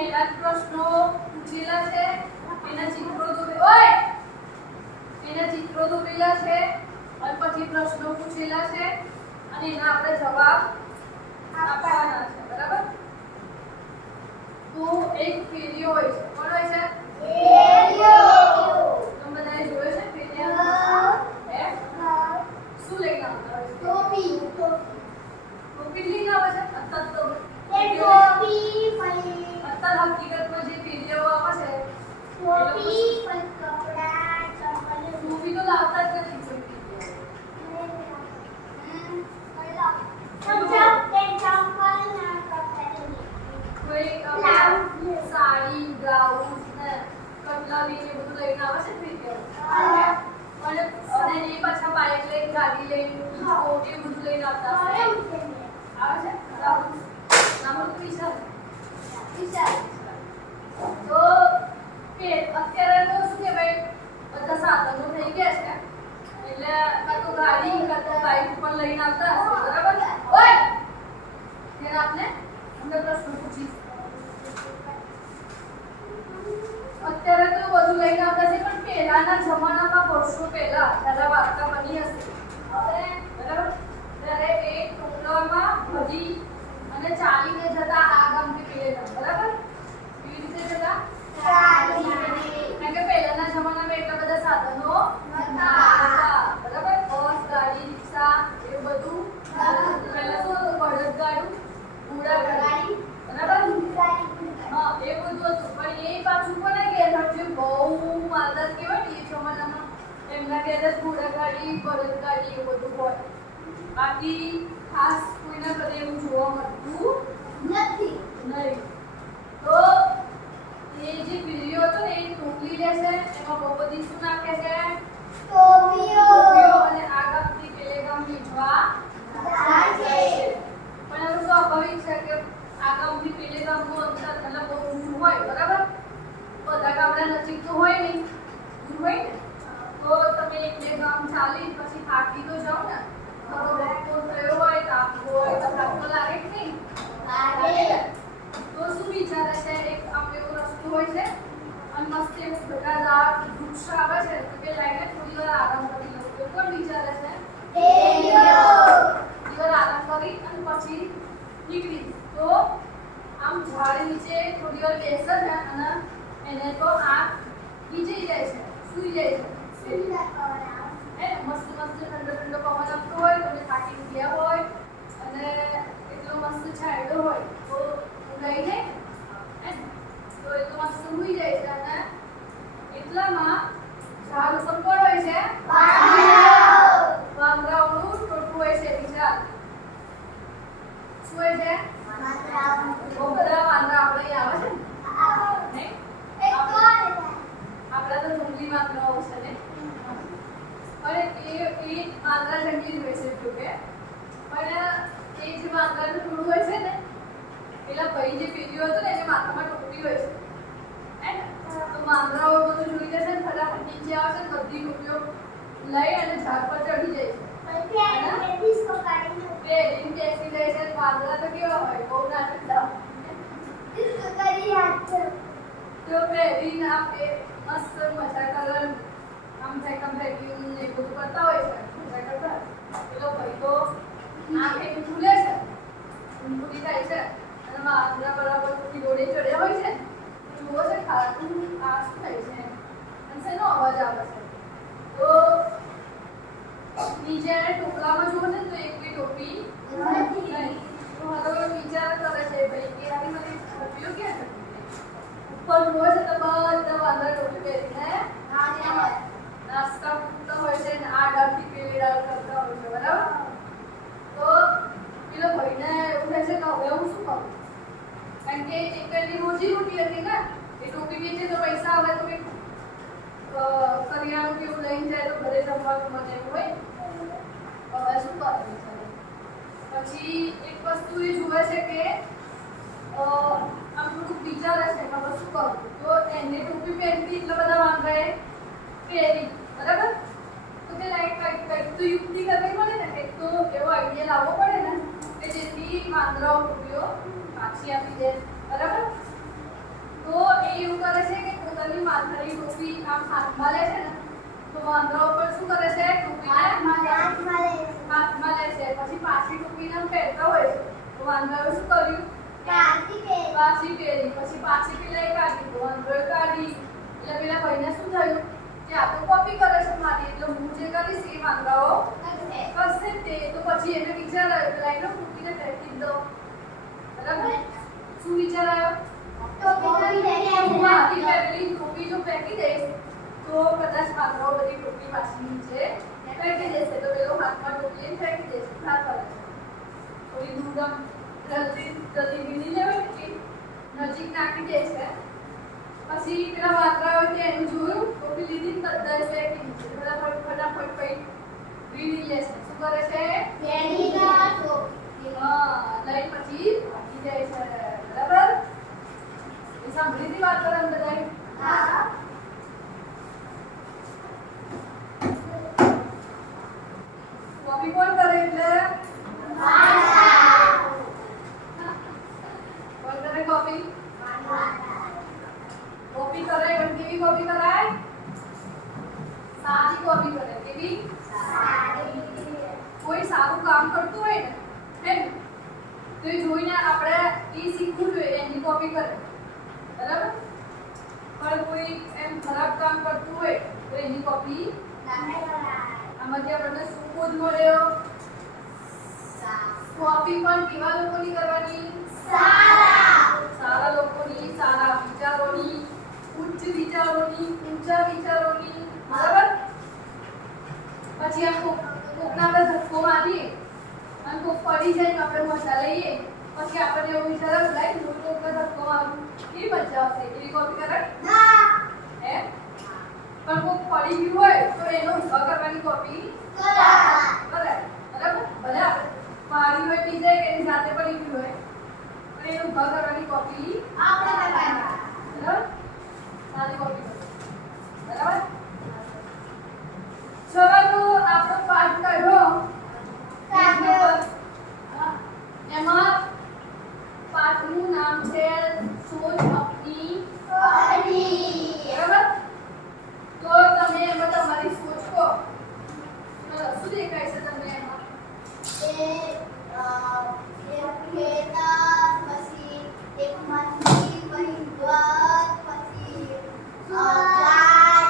એના પ્રશ્નો પૂછેલા છે, એના ચિત્રો દોરેલા છે અને પછી પ્રશ્નો પૂછેલા છે અને એના આપણે જવાબ આપવાના છે, બરાબર? તો એક ફેરિયો હોય છે. કોણ હોય છે? ફેરિયો. તમે બધાએ જોયો છે ફેરિયા? હે? શું લઈને આવતા હોય છે? ટોપી. ટોપી લઈને આવે છે? અત્યારે તો ટોપી પછી અત્યારે હકીકતમાં જે ફેરિયાઓ આવે છે ટોપી પછી કપડા ચંપલ ટોપી તો લાવતા જ નથી કોઈ સાડી બ્લાઉઝ ને કટલરી ને બધું લઈને આવે છે ફેરિયાઓ. અને એ પાછા બાઇક લઈને ગાડી લઈને એ બધું લઈને આવતા આવે છે. નામ વિચાર તો કે અત્યારે તો શું કે ભાઈ બધા સાધનો થઈ ગયા છે એટલે કાં તો ગાડી કાં તો બાઇક ઉપર લઈને આવતા હશે, બરાબર? ઓય ત્યારે આપણે અંદર પ્રશ્ન પૂછીશું. અત્યારે તો બધું લઈને આવતા છે પણ પહેલાના જમાનામાં વર્ષો પહેલા જ્યારે વાર્તા બની હશે બરાબર ત્યારે એ ટોપલામાં ભરી અને ચાલીને જતા આ ગામથી પેલે ગામ, બરાબર? કેવી રીતે જતા? કારણ કે પહેલાના જમાનામાં એટલા બધા સાધનો નહોતા, બરાબર? બસ ગાડી રિક્ષા એવું બધું પહેલા શું હતું? બળદગાડું ઘોડાગાડી, બરાબર? હા એ બધું હતું પણ એ પાછું કોને ઘેર જે બહુ માલદાર કહેવાય ને એ જમાનામાં એમના ઘેર જ ઘોડાગાડી બળદગાડી એવું બધું હોય. બાકી ખાસ કોઈના ઘરે એવું જોવા મળતું નથી. તો એ જે ફેરિયો હતો ને એ ટોપલી લે છે, એમાં બહુ બધી શું નાખે છે? ટોપીઓ. અને આ ગામથી પેલે ગામ વેચવા જાય છે. પણ એવું સ્વાભાવિક છે કે આ ગામથી પેલે ગામનું અંતર મતલબ બહુ દૂર હોય, બરાબર? બધા ગામડા નજીક તો હોય નહીં, દૂર હોય ને તો તમે એક બે ગામ ચાલી પછી થાકી તો જાઓ ને. તો થયો હોય તાપ હોય તો થાક તો લાગે કે નહીં? લાગે. તો શું વિચારે છે? એક આમ એવો રસ્તો હોય છે અને મસ્ત એવું ઘટાદાર વૃક્ષ આવે છે તો કે લાઈને થોડી વાર આરામ કરી લઉં. તો કોણ વિચારે છે? ફેરિયો. થોડી વાર આરામ કરી અને પછી નીકળી. તો આમ ઝાડ નીચે થોડી વાર બેસે છે અને એને તો આંખ નીચે જાય છે, સૂઈ જાય છે. મસ્ત ઠંડો પવન આપતો હોય તો થાકી ગયા હોય અને એટલો મસ્ત છાંયડો હોય તો ઊંઘાઈ જાય તો એ તો મસ્ત સૂઈ જાય છે અને એટલામાં ઝાડ ઉપર કોણ હોય છે? વાંદરાઓનું ટોટું હોય છે. વિચાર શું હોય છે? બહુ બધા વાંદરા આપણે આવે છે ને? આપણા તો જંગલી વાંદરાઓ છે ને? અને એ વાંદરા જંગલી હોય છે જોકે પણ એ જે વાંદરાનું ટોળું હોય છે ને પેલા ભાઈ જે ફેરિયો હતો ને એને માથામાં ટોપી હોય છે તો વાંદરાઓ બધું જોઈ જશે ને ફટાફટ નીચે આવે છે બધી ટોપીઓ લઈ અને ઝાડ પર ચડી જાય છે. બેસી જાય છે. વાંદરા તો કેવા હોય? બહુ નાટકડા તો પહેરીને આપે મસ્ત મજા કરે આમ ફેંકીને એ બધું કરતા હોય છે. મજા કરતા પેલો ભાઈ તો આંખે ખુલે છે, ઊંઘી થાય છે અને વાંદરા બરાબર કિલોડે ચડ્યા હોય છે જુઓ છે ખાતું આ શું થાય છે અને શેનો અવાજ આવે છે? તો નીચે ટોપલામાં જુઓ છે તો એક બી ટોપી નહીં. તો હવે વિચાર કરે છે ભાઈ કે આ મને ટોપીઓ ક્યાં છે? ઉપર જુઓ છે તો બધા વાંદરા ટોપી પહેરીને નાસ્તા પૂરતા હોય છે ને આ ડાળથી પેલી ડાળ કરતા હોય છે, બરાબર? તો પેલો ભાઈને એવું થાય છે કે હવે હું શું કરું? કારણ કે એક એની રોજી રોટી હતી ને એ ટોપી વેચે તો પૈસા આવે તો કંઈક કરિયાણું કેવું લઈને જાય તો ઘરે જમવાનું મને એવું હોય. હવે શું કરવું છે? પછી એક વસ્તુ એ જુએ છે કે આમ થોડુંક વિચારે છે કે હવે શું કરું? તો એને ટોપી પહેરવી એટલા બધા વાંદરાએ પહેરી, બરાબર? તો તે લાઈક કંઈક તો યુક્તિ કરવી પડે ને, કંઈક તો એવો આઈડિયા લાવવો પડે ને કે જેથી વાંદરાઓ ટોપીઓ પાછી આપી દે, બરાબર? તો એ એવું કરે છે કે પોતાની માથાની ટોપી આમ હાથમાં લે છે ને તો વાંદરા ઉપર શું કરે છે ટોપી હાથમાં લે છે પછી પાછી ટોપીને પહેરતા હોય છે તો વાંદરાએ શું કર્યું પાછી પહેરી પછી પાછી પેલા કાઢી તો વાંદરોએ કાઢી એટલે પેલા ભાઈને શું થયું કે આ તો કોપી કરે છે મારી એટલે હું જે કરીશ એ વાંદરાઓ કરશે તે તો પછી એને વિચાર આવ્યો પેલા એનો ટોપીને ફેંકી દો બરાબર શું વિચાર આવ્યો ટોપી જો ફેંકી દઈશ તો કદાચ વાંદરાઓ બધી ટોપી પાછી નીચે ફેંકી દેશે તો પેલો હાથમાં ટોપી લઈને ફેંકી દેશે હાથ પર થોડી દૂર જલ્દી વીણી લેવાય કે નજીક નાખી દે છે પછી પેલા વાંદરાઓએ તે એનું જોયું ટોપી લીધી બધાએ ફેંકી દીધી ફટાફટ પૈ વીણી લે છે શું કરે છે લઈ પછી ભાગી જાય છે બરાબર એ સાંભળી હતી વાત કરે બધાએ હા કોપી કોણ કરે એટલે કોણ કરે કોપી કોપી કરે પણ કેવી કોપી કરાય સારી કોપી કરે કેવી કોઈ સારું કામ કરતું હોય ને તો એ જોઈને આપણે એ શીખવું જોઈએ એની કોપી કરે બરાબર પણ કોઈ એમ ખરાબ કામ કરતું હોય તો એની કોપી આમાંથી આપણને શું બોધ મળ્યો કોપી પણ કેવા લોકોની કરવાની સારા લોકોની સારા વિચારોની ઉચ્ચ વિચારોની ઊંચા વિચારોની બરાબર પછી આ કોકના આપણે ધક્કો મારીએ અને કોક પડી જાય તો આપણે મજા લઈએ પછી આપણને એવું વિચાર આવે લાઈ હું કોકને ધક્કો મારું કેવી મજા આવશે એવી કોપી કરાય હે પણ કોક પડી ગયું હોય તો એનો ઊભા કરવાની કોપી કરાય બરાબર ભલે આપણે મારી હોય બીજે કે એની સાથે પડી ગયું હોય પણ એનો ઊભા કરવાની કોપી આપણે કરવાની બરાબર સારી કોપી બરાબર ચલો તો આપણો પાઠ કાઢો એમાં પાઠનું નામ છે સોચ અપની બરાબર તો તમે એમાં તમારી સોચ કહો શું દેખાય છે તમને એમાં એક માછી પછી દ્વાર પછી ગાય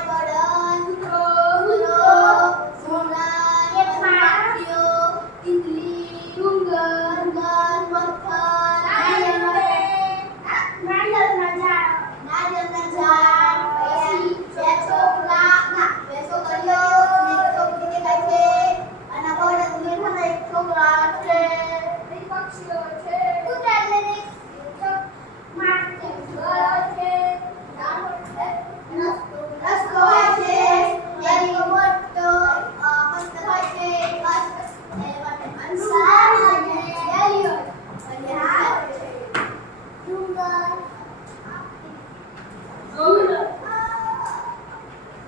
બળદ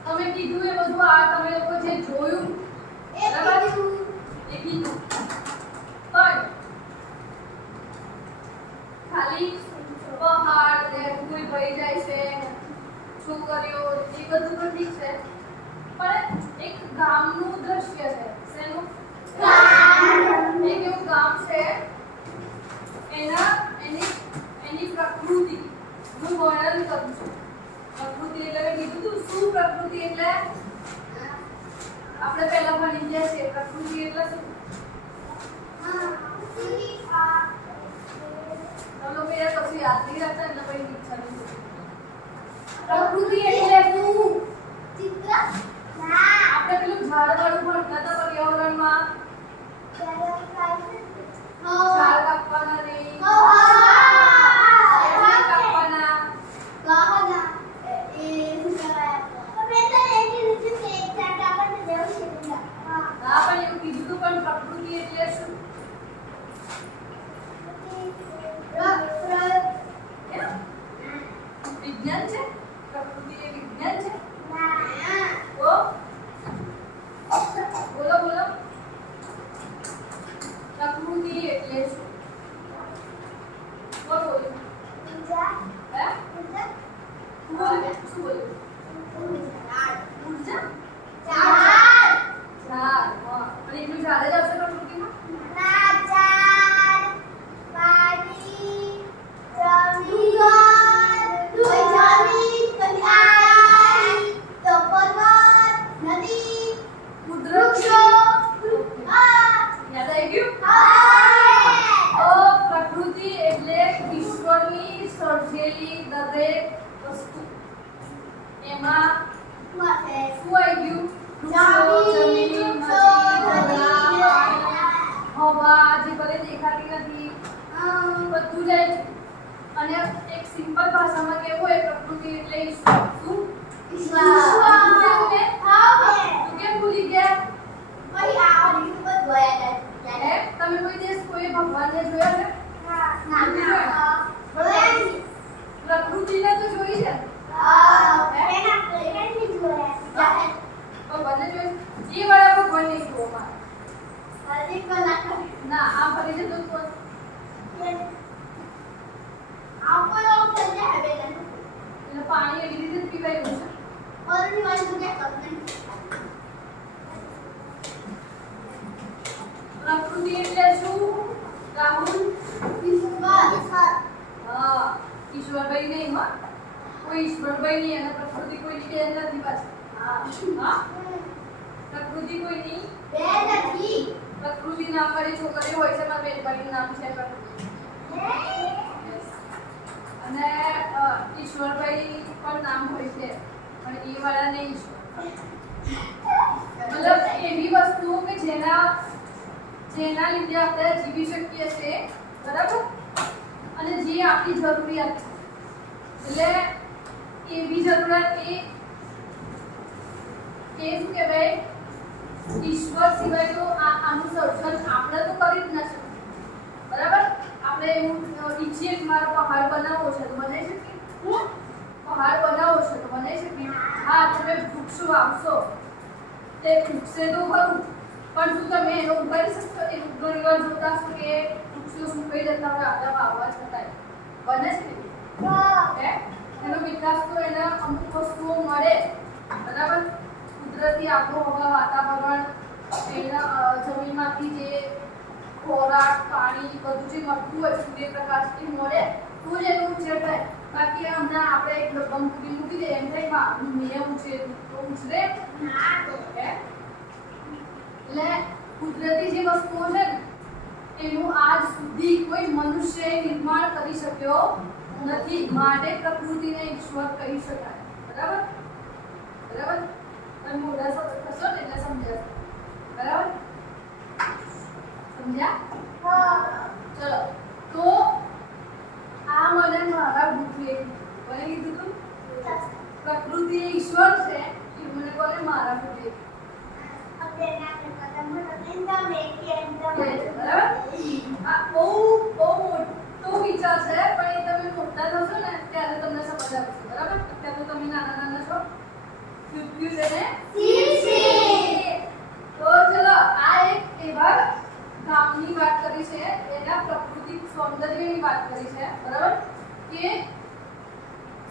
તમે કીધું એ બધું આ તમે લોકો જે જોયું બરાબર એ કીધું પણ ખાલી પહાડ ને કોઈ ભઈ જાય છે છોકરીઓ એ બધું તો ઠીક છે પણ એક ગામનું દ્રશ્ય છે શેનું એક એવું ગામ છે એની પ્રકૃતિ હું વર્ણન કરું છું પ્રકૃતિ એટલે મેં કીધું તું શું પ્રકૃતિ એટલે આપણે પહેલા ભણી ગયા છે પ્રકૃતિ એટલે શું તમે પેલા કશું યાદ નહીં રહેતા એટલે પછી ઈચ્છા નહીં પ્રકૃતિ એટલે શું ચિત્ર આપણે પેલું ઝાડવાળું ભણતા હતા પર્યાવરણમાં ઝાડ કાપવાના નહીં કાપવાના હા પણ એવું કીધું તું પણ પ્રકૃતિ એટલે શું વિજ્ઞાન છે પ્રકૃતિ એ વિજ્ઞાન છે તો બોલો બોલો પ્રકૃતિ એટલે શું શું બોલ્યું? ઉર્જા? ઝાડ ઝાડ. હા. પણ એટલું ઝાડ જ હશે પ્રકૃતિમાં? ના ઝાડ પાણી જમીન કોઈ આકાશ તો પર્વત નદી વૃક્ષો યાદ આવી ગયું? હા પ્રકૃતિ એટલે ઈશ્વરની સર્જેલી દરેક વસ્તુ. એમાં શું આવી ગયું? વૃક્ષો, જમીન, નદી, ઝરણા, પાણી, હવા જે ભલે દેખાતી નથી, બધું જ આવી ગયું. અને એક સિમ્પલ ભાષામાં કેવું હોય પ્રકૃતિ એટલે ઈશ્વર. શું? કેવું ને? તું કેમ ભૂલી ગયા? હે? તમે કોઈ દિવસ કોઈ ભગવાનને જોયા છે? પ્રકૃતિને તો જોઈ છે ને? ભગવાનને જોઈ છે? એ વાળા ભગવાન નહીં જોવો મારે. ના, આ ફરી જતો તો એટલે પાણી એવી રીતે જ પીવાયું છે. પ્રકૃતિ એટલે શું? રાહુલ? હા, ઈશ્વરભાઈ નહીં હો. કોઈ ઈશ્વરભાઈ નહીં અને પ્રકૃતિ કોઈની બેન નથી પાછી. હા? પ્રકૃતિ કોઈની પ્રકૃતિ નામ વાળી છોકરી હોય છે. મારા બેનપણીનું નામ છે પ્રકૃતિ. Yes. અને ઈશ્વરભાઈ પણ નામ હોય છે પણ એ વાળા નહીં ઈશ્વર. મતલબ એવી વસ્તુઓ કે જેના લીધે આપણે જીવી શકીએ છીએ, બરાબર? અને જે આપણી જરૂરિયાત છે. એટલે એવી જરૂરિયાત એ શું કહેવાય? ઈશ્વર સિવાય તો આનું સર્જન આપણે તો કરી જ ન શકીએ, બરાબર? આપણે એવું ઈચ્છીએ કે મારો પહાડ બનાવવો છે તો બનાવી શકીએ? પહાડ બનાવવો છે તો બનાવી શકીએ? હા, તમે વૃક્ષો વાવશો તે ઉગશે તો ખરું, પણ શું તમે એનો ઉગાડી શકશો? એ ઘણી વાર જોતા હશો કે વૃક્ષો સુકાઈ જતા હોય આટલા વાવવા છતાંય. બને છે ને? એનો વિકાસ તો એના અમુક વસ્તુઓ મળે, બરાબર? કુદરતી આબોહવા, વાતાવરણ, એના જમીનમાંથી જે ખોરાક, પાણી બધું જે મળતું હોય, સૂર્યપ્રકાશ એ મળે તો જ એનો ઉછેર થાય. બાકી હમણાં આપણે એક ડબ્બમ મૂકી દઈએ એમ થાય મેં ઉછેર્યું તો ઉછરે એટલે કુદરતી જે વસ્તુઓ છે ને એનું આજ સુધી કોઈ મનુષ્યએ નિર્માણ કરી શક્યો નથી. માટે પ્રકૃતિને ઈશ્વર કહી શકાય, બરાબર? બરાબર? તમે મોટા થશો ને એટલે સમજાશે, બરાબર? સમજ્યા? ચલો, તો આ મને મારા બુદ્ધિએ કોને કીધું તું? પ્રકૃતિ ઈશ્વર છે એ મને કોને મારા બુદ્ધિએ? બરાબર? આ બહુ મોટો વિચાર છે પણ એ તમે મોટા થશો ને ત્યારે તમને સમજ આવશે, બરાબર? અત્યારે તો તમે નાના છો. તો ચલો, આ એક એવા ગામની વાત કરી છે, એના પ્રાકૃતિક સૌંદર્યની વાત કરી છે, બરાબર? કે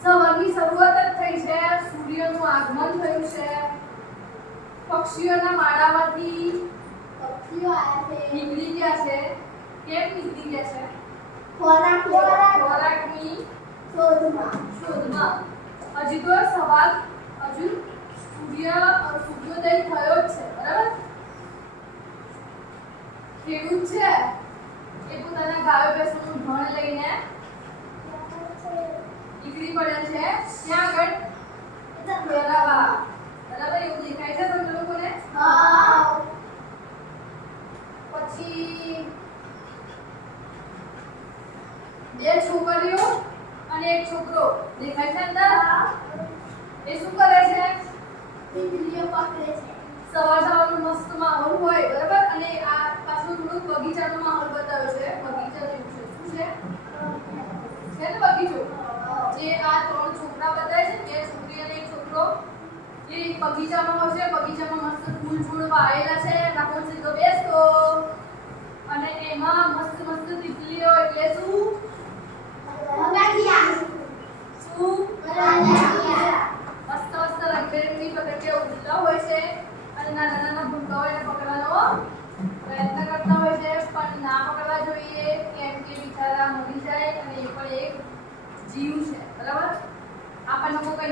સવારની શરૂઆત જ થઈ છે, સૂર્યનું આગમન થયું છે, પક્ષીઓના માળામાંથી પક્ષીઓ આવ્યા છે, નીકળી ગયા છે. કેમ નીકળી ગયા છે? ખોરાકની શોધમાં. હજી તો સવાલ હજુ સૂર્યોદય થયો જ છે, બરાબર? ખેડૂત છે એ પોતાના ગાયો ભેંસોનું ધણ લઈને નીકળી પડે છે ત્યાં આગળ વેરાવા, બરાબર? એવું દેખાય છે તમને લોકોને? પછી બે છોકરીઓ અને એક છોકરો દેખાય છે અંદર. એ શું કરે છે? તીતલીઓ પકડે છે. સવારનો મસ્ત માહોલ હોય, બરાબર? અને આ પાછું થોડું બગીચાનો માહોલ બતાવ્યો છે. બગીચા જેવું છે. શું છે? છે ને બગીચો? જે આ ત્રણ છોકરા બતાવે છે, બે છોકરી અને એક છોકરો, એ બગીચામાં હશે. બગીચામાં મસ્ત ફૂલ છોડ વાવેલા છે. રાખો સીધો બેસતો અને એમાં મસ્ત મસ્ત તીતલીઓ એટલે શું? મગાડિયા. શું? મગાડિયા.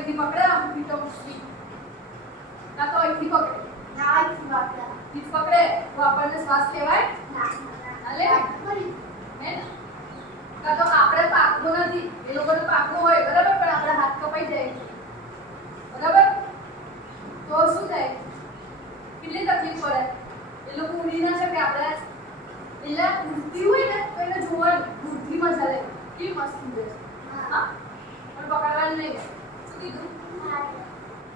અહીંથી પકડે આમ પીટો મૂકી કાં તો અહીંથી પકડે થી પકડે તો આપણને શ્વાસ લેવાય હાલે હે ને કાં તો આપણે પાકવું નથી એ લોકોને પાકવું હોય બરાબર પણ આપણા હાથ કપાઈ જાય બરાબર તો શું થાય કેટલી તકલીફ પડે એ લોકો ઉડી ના શકે આપણે એટલે ઉડતી હોય ને તો એને જોવાનું દૂરથી મજા લે કેવી મસ્ત ઉડે છે હા પણ પકડવાનું નહીં શું કીધું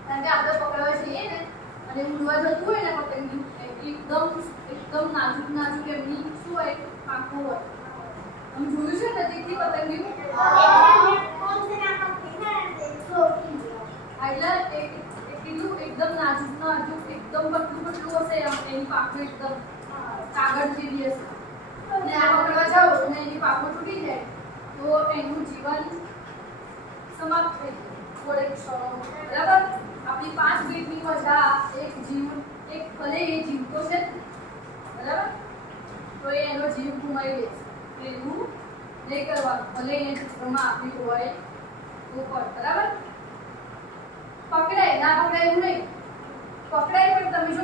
કારણ કે આપણે પકડવા જઈએ ને અને ઉડવા જતું હોય ને પતંગી એકદમ નાજુક નાજુક એમની શું હોય પાંખો હોય આમ જોયું છે નજીકથી પતંગી એટલે કીધું એકદમ નાજુક નાજુક એકદમ પતલું પતલું હશે એની પાંખો એકદમ કાગળ જેવી હશે અને આ પકડવા જાઓ અને એની પાંખો તૂટી જાય તો એનું જીવન સમાપ્ત થઈ જાય થોડે ક્ષણોમાં બરાબર આપણી 5 મિનિટની મજા એક ભલે એ જીવતો છે બરાબર તો એનો જીવ ગુમાવી દે છે એવું નહીં કરવાનું ભલે એ ચિત્રમાં આપ્યું હોય તો પણ બરાબર પકડાય ના પકડાય એવું નહીં પકડાય પણ તમે જો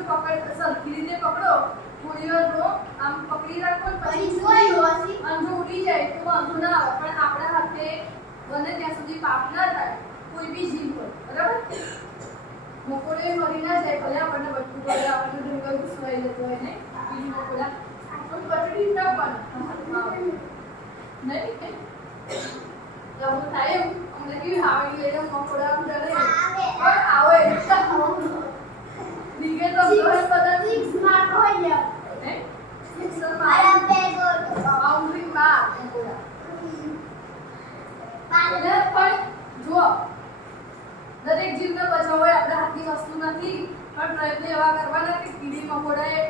સરખી રીતે પકડો થોડી વાર રો આમ પકડી રાખો ને પછી અંજો ઉડી જાય તો વાંધો ના આવે પણ આપણા હાથે બને ત્યાં સુધી પાપ ના થાય કોઈ બી જીવ હોય બરાબર મકોડો મરી ના જાય ભલે આપણને બચવું પડે આપણને ઢંગર ઘૂસવાઈ જતો હોય ને બીજી મકોડા પણ બચડી ના પણ નહીં જવું થાય એવું અમને કેવી હાવડી લઈને મકોડા ઉડા લઈને પણ આવો નીકળે તો બધા હે બાઉન્ડ્રી માં મકોડા પણ જુઓ દરેક જીવને બચાવવો એ આપણા હાથની વસ્તુ નથી પણ પ્રયત્ન એવા કરવાના કે કીડી મકોડાએ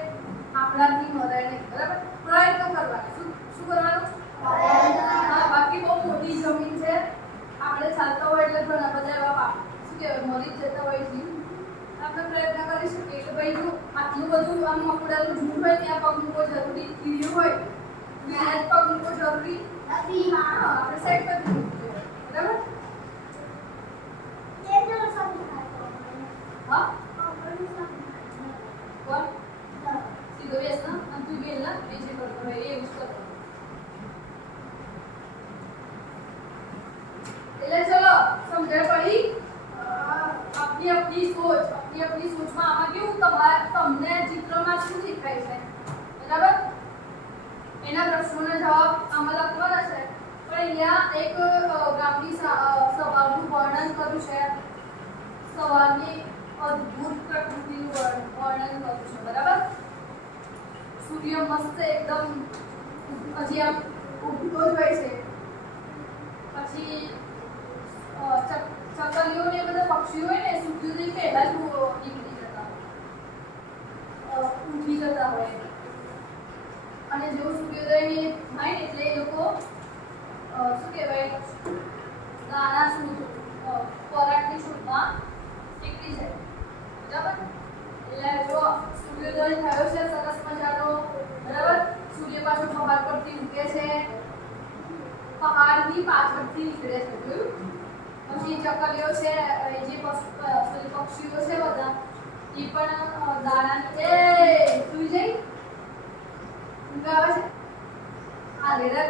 આપણાથી મરાય નહીં બરાબર પ્રયત્ન કરવાના શું કરવાનું હા બાકી બહુ મોટી જમીન છે આપણે ચાલતા હોય એટલે ઘણા બધા એવા શું કહેવાય મરી જતા હોય જીવ આપણે પ્રયત્ન કરી શકીએ કે ભાઈ જો આટલું બધું આમ મકોડાનું ઝૂંડ હોય ત્યાં પગ મૂકવો જરૂરી કીડીઓ હોય ત્યાં જ પગ મૂકવો જરૂરી નથી હા આપણે સાઈડ પર મૂકવું બરાબર હા કોણ સીધો બેસ ના અને તું બેલ ના બીજે કરતો હોય એ યુઝ કરતો એટલે ચલો સમજણ પડી अपनी सोचમાં આમાં કેવું તમને ચિત્રમાં શું દેખાય છે બરાબર એના પ્રશ્નોના જવાબ આમાં લખવાના છે પણ અહીંયા એક ગામની સવારનું વર્ણન કર્યું છે સવારની અદ્ભુત પ્રકૃતિનું વર્ણન કર્યું છે બરાબર સૂર્ય મસ્ત એકદમ હજી આમ ઉગતો જ હોય છે પછી ચકલીઓ ને બધા પક્ષીઓ હોય ને સૂર્યોદય પહેલા જ નીકળી જતા ઉઠી જતા હોય અને જેવું સૂર્યોદય થાય ને એટલે એ લોકો શું કહેવાય દાણા શોધ ખોરાકની શોધમાં નીકળી જાય બરાબર એટલે જો સૂર્યોદય થયો છે સરસ મજાનો બરાબર સૂર્ય પાછો પહાડ પરથી ઉગે છે પહાડની પાછળથી નીકળે છે જોયું પછી ચકલીઓ છે એ જે પક્ષીઓ છે બધા એ પણ દાણા એ સુઈ જઈ ઊંઘ આવે છે આ રેડા